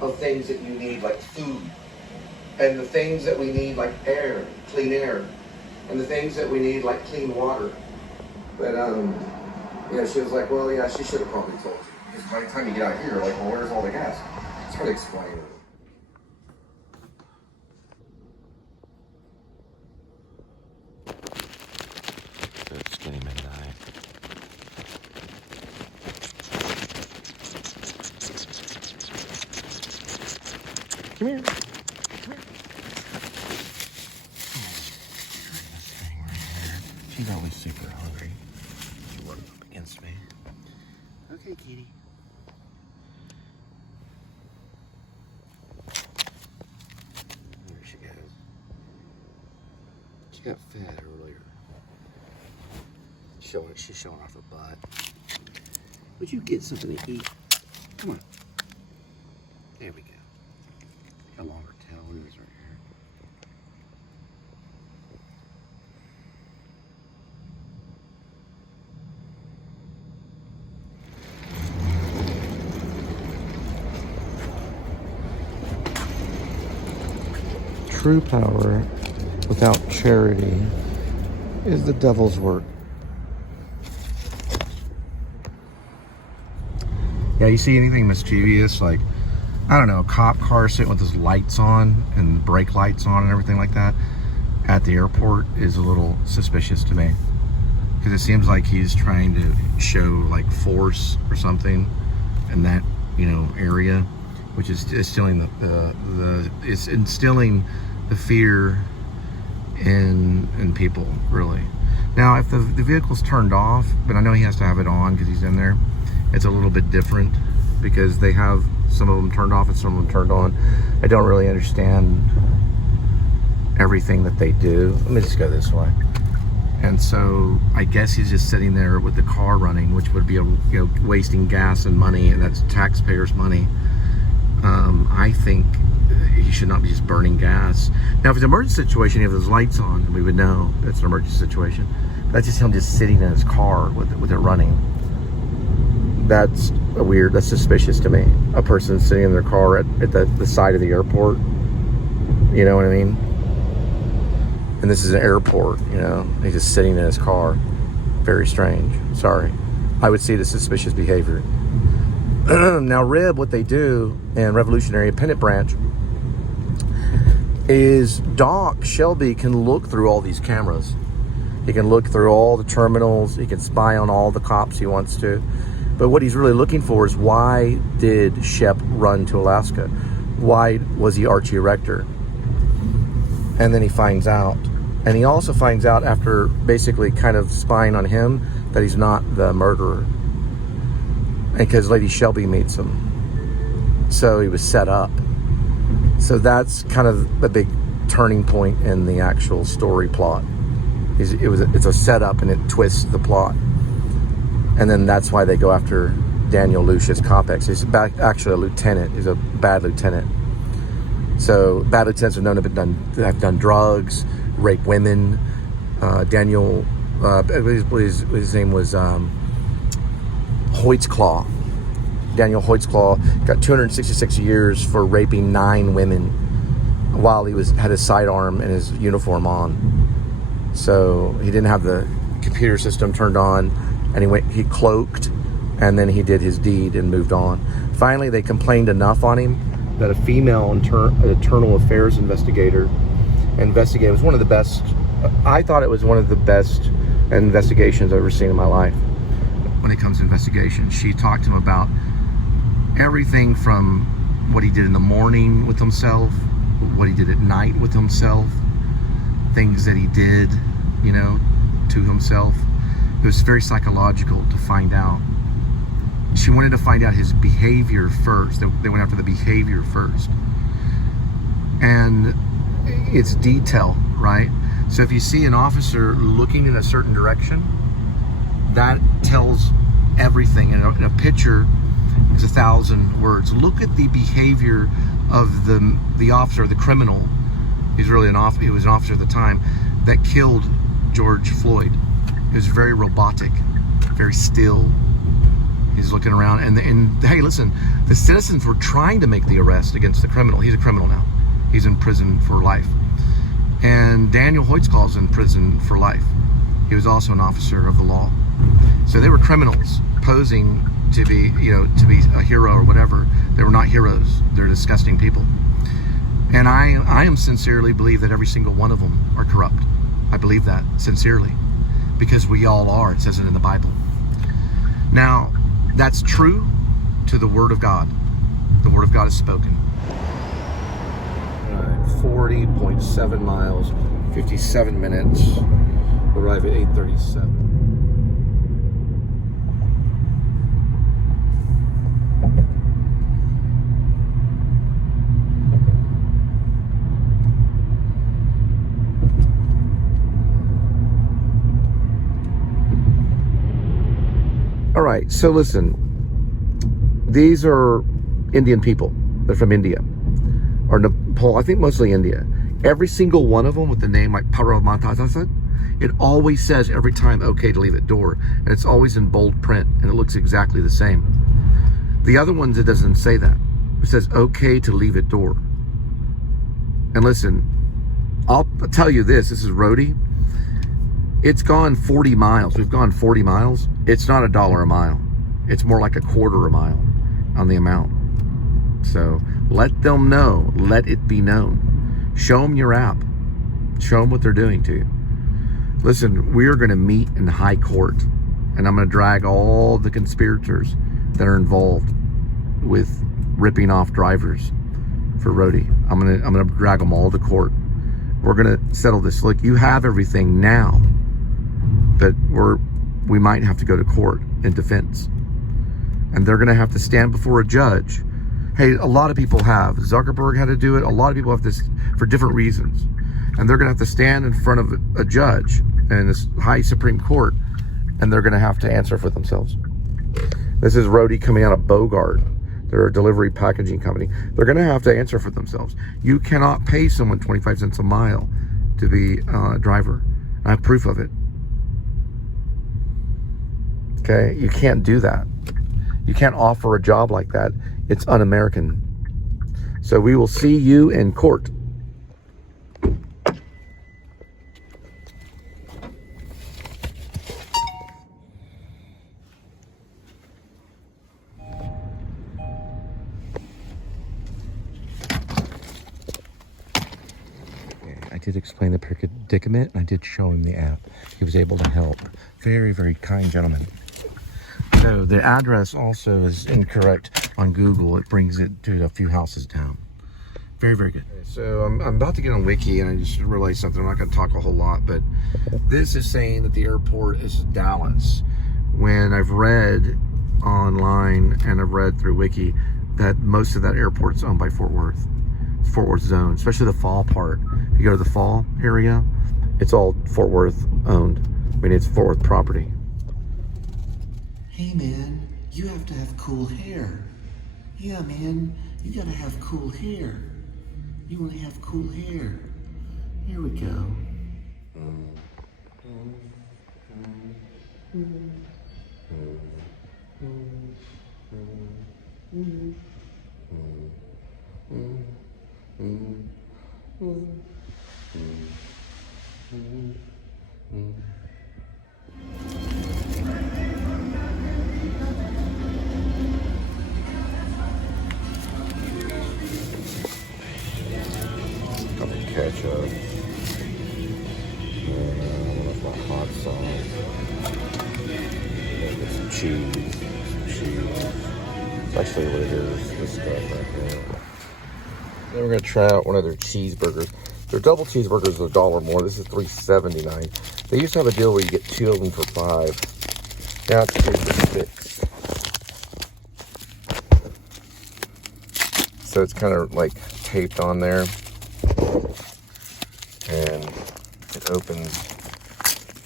of things that you need, like food, and the things that we need, like air, clean air, and the things that we need, like clean water. But yeah, she was like, well, yeah, she should have probably told you, because by the time you get out here, you're like, well, where's all the gas? It's hard to explain. Good skinny midnight. Come here. Come here. This thing right here. She's always super hungry. She runs up against me. Okay, kitty. There she goes. She got fed earlier. She's showing off her butt. Would you get something to eat? Come on. There we go. Got a longer tail. Look at this right here. True power without charity is the devil's work. Yeah, you see anything mischievous, like, I don't know, a cop car sitting with his lights on and brake lights on and everything like that at the airport is a little suspicious to me. Because it seems like he's trying to show like force or something in that, you know, area, which is instilling it's instilling the fear in people, really. Now, if the vehicle's turned off, but I know he has to have it on because he's in there, it's a little bit different because they have some of them turned off and some of them turned on. I don't really understand everything that they do. Let me just go this way. And so I guess he's just sitting there with the car running, which would be wasting gas and money, and that's taxpayers' money. I think he should not be just burning gas. Now, if it's an emergency situation, you have those lights on, we would know it's an emergency situation. That's just him just sitting in his car with it running. That's weird. That's suspicious to me. A person sitting in their car at the side of the airport. You know what I mean? And this is an airport, you know. He's just sitting in his car. Very strange. Sorry. I would see the suspicious behavior. Now, RIB, what they do in Revolutionary Appendant Branch is Doc Shelby can look through all these cameras. He can look through all the terminals. He can spy on all the cops he wants to. But what he's really looking for is, why did Shep run to Alaska? Why was he Archie Rector? And then he finds out. And he also finds out, after basically kind of spying on him, that he's not the murderer. Because Lady Shelby meets him. So he was set up. So that's kind of the big turning point in the actual story plot. It's a setup, and it twists the plot. And then that's why they go after Daniel Lucius Copex. He's actually a lieutenant. He's a bad lieutenant. So bad lieutenants are known to have done drugs, rape women. Daniel, his name was Hoytsclaw. Daniel Hoytsclaw got 266 years for raping 9 women while he had his sidearm and his uniform on. So he didn't have the computer system turned on, and he cloaked, and then he did his deed and moved on. Finally, they complained enough on him that a female internal affairs investigator investigated. It was one of the best. I thought it was one of the best investigations I've ever seen in my life. When it comes to investigation, she talked to him about everything from what he did in the morning with himself, what he did at night with himself, things that he did, to himself. It was very psychological to find out. She wanted to find out his behavior first. They went after the behavior first. And it's detail, right? So if you see an officer looking in a certain direction, that tells everything. And a picture is 1,000 words. Look at the behavior of the officer, the criminal. He was an officer at the time that killed George Floyd. It was very robotic, very still. He's looking around, and hey, listen, the citizens were trying to make the arrest against the criminal. He's a criminal now. He's in prison for life. And Daniel Hoytzcall's in prison for life. He was also an officer of the law. So they were criminals posing to be, to be a hero or whatever. They were not heroes. They're disgusting people. And I am sincerely believe that every single one of them are corrupt. I believe that sincerely, because we all are. It says it in the Bible. Now, that's true to the Word of God. The Word of God is spoken. 40.7 miles, 57 minutes. Arrive at 8:37. All right, so listen, these are Indian people. They're from India, or Nepal, I think mostly India. Every single one of them with the name like Paramatasasad, it always says every time, okay to leave at door, and it's always in bold print, and it looks exactly the same. The other ones, it doesn't say that. It says, okay to leave at door. And listen, I'll tell you this is Roadie. It's gone 40 miles. We've gone 40 miles. It's not $1 a mile. It's more like $0.25 a mile on the amount. So let them know. Let it be known. Show them your app. Show them what they're doing to you. Listen, we are going to meet in high court, and I'm going to drag all the conspirators that are involved with ripping off drivers for Roadie. I'm going to drag them all to court. We're going to settle this. Look, you have everything now, but we might have to go to court in defense, and they're going to have to stand before a judge. Hey, a lot of people have. Zuckerberg had to do it. A lot of people have this for different reasons, and they're going to have to stand in front of a judge in this high Supreme Court, and they're going to have to answer for themselves. This is Roadie coming out of Bogart. They're a delivery packaging company. They're going to have to answer for themselves. You cannot pay someone 25 cents a mile to be a driver. I have proof of it. Okay, you can't do that. You can't offer a job like that. It's un-American. So we will see you in court. I did explain the predicament, and I did show him the app. He was able to help. Very, very kind gentleman. So the address also is incorrect on Google. It brings it to a few houses down. Very, very good. So I'm about to get on Wiki, and I just realized something. I'm not going to talk a whole lot, but this is saying that the airport is Dallas, when I've read online and I've read through Wiki that most of that airport's owned by Fort Worth. Fort Worth zone, especially the fall part. If you go to the fall area, it's all Fort Worth owned. I mean, it's Fort Worth property. Hey man, you have to have cool hair. Yeah man, you gotta have cool hair. You wanna have cool hair. Here we go. Couple ketchup. That's my hot sauce. Get some cheese. It's actually what it is. This stuff right here. Then we're gonna try out one of their cheeseburgers. Their double cheeseburgers are $1 more. This is $3.79. They used to have a deal where you get 2 of them for $5. Now it's 3 for $6. So it's kind of like taped on there, and it opens.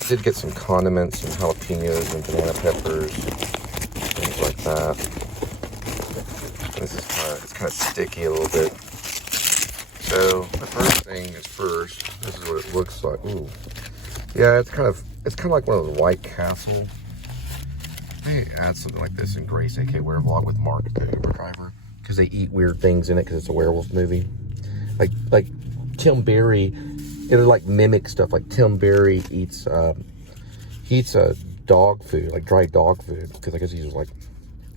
I did get some condiments, some jalapenos and banana peppers, things like that. This is it's kind of sticky a little bit. So the first thing is first. This is what it looks like. Ooh, yeah, it's kind of like one of those White Castle They add something like this in Grace AK Wear Vlog with Mark, the Uber driver, because they eat weird things in it because it's a werewolf movie. Like Tim Berry, it'll like mimic stuff. Like Tim Berry eats dog food, like dry dog food, because I guess he's like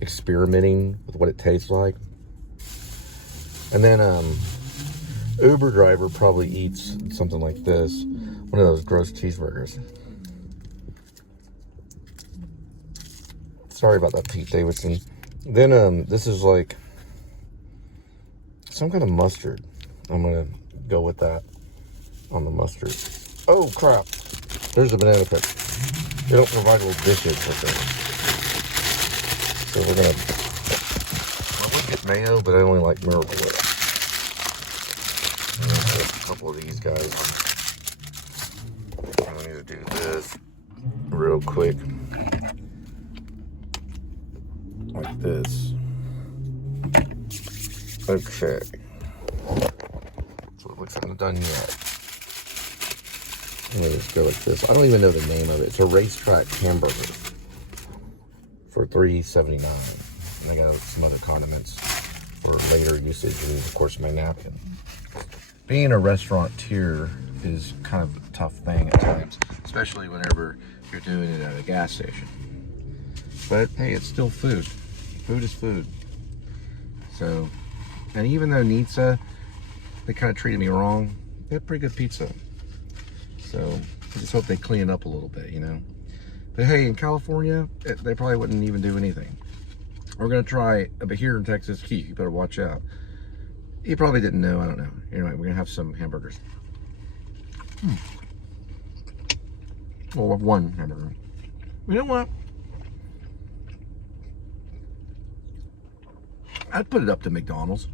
experimenting with what it tastes like. And then Uber driver probably eats something like this, one of those gross cheeseburgers. Sorry about that, Pete Davidson. Then this is like some kind of mustard. I'm gonna go with that on the mustard. Oh crap! There's the banana pit. They don't provide little dishes with it, so we're gonna. I would get mayo, but I only like Miracle Whip. I'm gonna put a couple of these guys on. I need to do this real quick, like this. Okay. So it looks like I'm done yet. I'm gonna just go like this. I don't even know the name of it. It's a racetrack hamburger for $3.79. And I got some other condiments for later usage, and of course my napkin. Being a restaurateur is kind of a tough thing at times, especially whenever you're doing it at a gas station. But hey, it's still food. Food is food. So, and even though Nizza, they kind of treated me wrong, they had pretty good pizza. So I just hope they clean it up a little bit, you know. But hey, in California, they probably wouldn't even do anything. We're gonna try, but here in Texas, Keith, you better watch out. You probably didn't know, I don't know. Anyway, we're gonna have some hamburgers. Well, one hamburger. You know what? I'd put it up to McDonald's.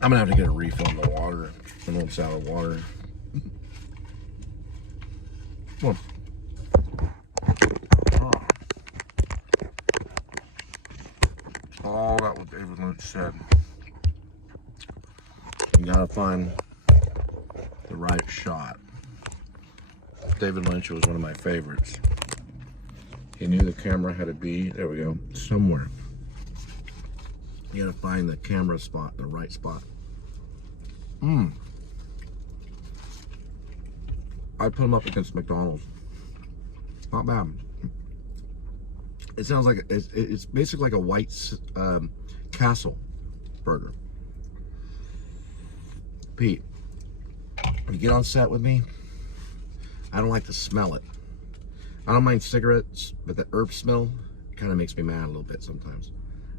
I'm gonna have to get a refill on the water. I'm almost out of water. Come on. All that what David Lynch said. You gotta find the right shot. David Lynch was one of my favorites. He knew the camera had to be, there we go, somewhere. You gotta find the camera spot, the right spot. I'd put them up against McDonald's. Not bad. It sounds like, it's basically like a White Castle burger. Pete, when you get on set with me, I don't like to smell it. I don't mind cigarettes, but the herb smell kind of makes me mad a little bit sometimes.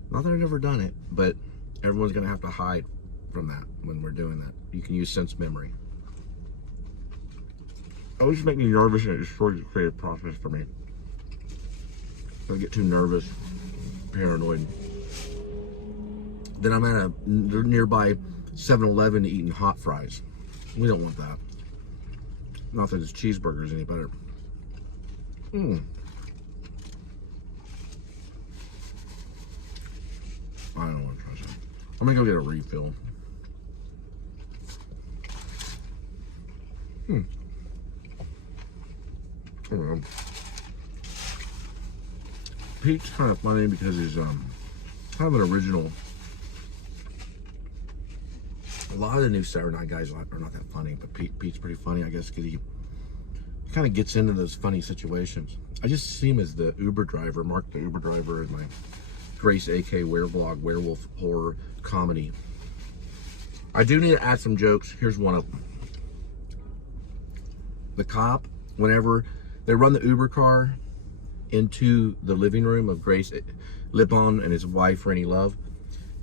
Not that I've never done it, but everyone's gonna have to hide from that when we're doing that. You can use sense memory. Always make me nervous, and it destroys the creative process for me. I get too nervous, paranoid. Then I'm at a nearby 7-Eleven eating hot fries. We don't want that. Not that his cheeseburger's any better. I don't want to try some. I'm gonna go get a refill. I don't know. Pete's kind of funny because he's kind of an original. A lot of the new Saturday Night guys are not that funny, but Pete's pretty funny, I guess, because he kind of gets into those funny situations. I just see him as the Uber driver, Mark the Uber driver, in my Grace AK Wear Vlog, werewolf horror comedy. I do need to add some jokes. Here's one of them. The cop, whenever they run the Uber car into the living room of Grace Lippon and his wife, Rennie Love,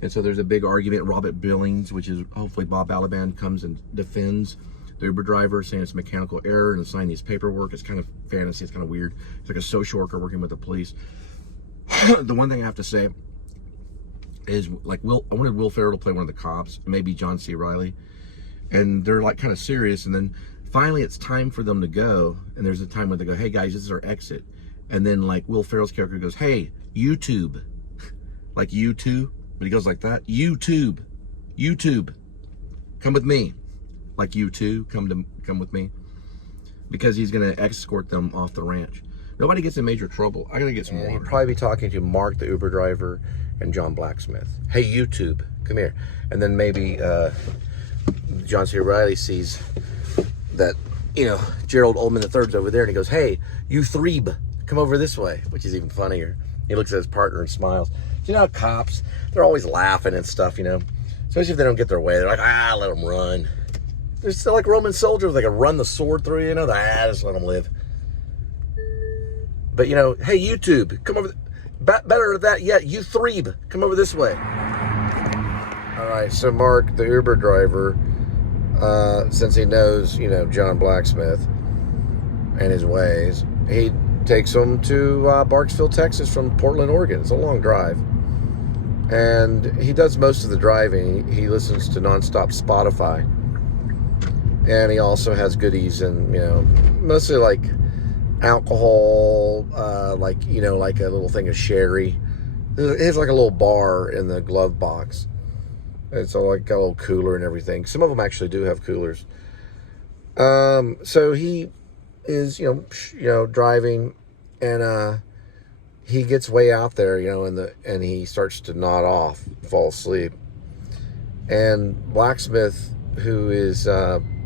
and so there's a big argument. Robert Billings, which is hopefully Bob Balaban, comes and defends the Uber driver, saying it's mechanical error and signing his paperwork. It's kind of fantasy. It's kind of weird. It's like a social worker working with the police. The one thing I have to say is, like, I wanted Will Ferrell to play one of the cops, maybe John C. Reilly, and they're like kind of serious, and then finally it's time for them to go, and there's a time when they go, hey guys, this is our exit, and then like Will Ferrell's character goes, hey, YouTube, like YouTube, but he goes like that, YouTube, come with me, like you two, come with me. because he's going to escort them off the ranch. Nobody gets in major trouble. I got to get some water. He'll probably be talking to Mark, the Uber driver, and John Blacksmith. Hey, YouTube, come here. And then maybe John C. Reilly sees that, you know, Gerald Oldman III's over there, and he goes, hey, you threeb, come over this way, which is even funnier. He looks at his partner and smiles. You know, cops, they're always laughing and stuff, you know, especially if they don't get their way. They're like, let them run. They're still like Roman soldiers. They can run the sword through, you know, just let them live. But, you know, hey, YouTube, come over. Better than that yet, you threeb, come over this way. All right, so Mark, the Uber driver, since he knows, you know, John Blacksmith and his ways, he takes him to Barksville, Texas from Portland, Oregon. It's a long drive. And he does most of the driving. He listens to nonstop Spotify. And he also has goodies and, you know, mostly like alcohol, like, you know, like a little thing of sherry. It has like a little bar in the glove box. It's all like got a little cooler and everything. Some of them actually do have coolers. So he is, you know, driving, and he gets way out there, you know, and he starts to nod off, fall asleep. And Blacksmith, who is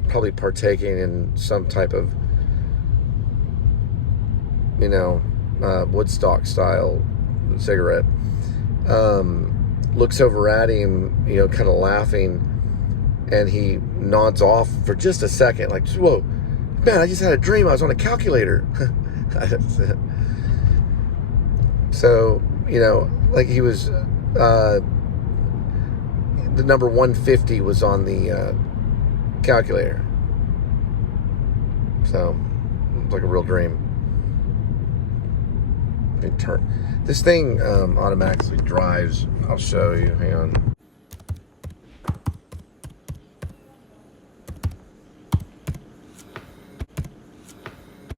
probably partaking in some type of, you know, Woodstock style cigarette, looks over at him, you know, kind of laughing, and he nods off for just a second, like, whoa, man, I just had a dream I was on a calculator. So, you know, like he was, the number 150 was on the calculator. So, it was like a real dream. This thing automatically drives. I'll show you. Hang on.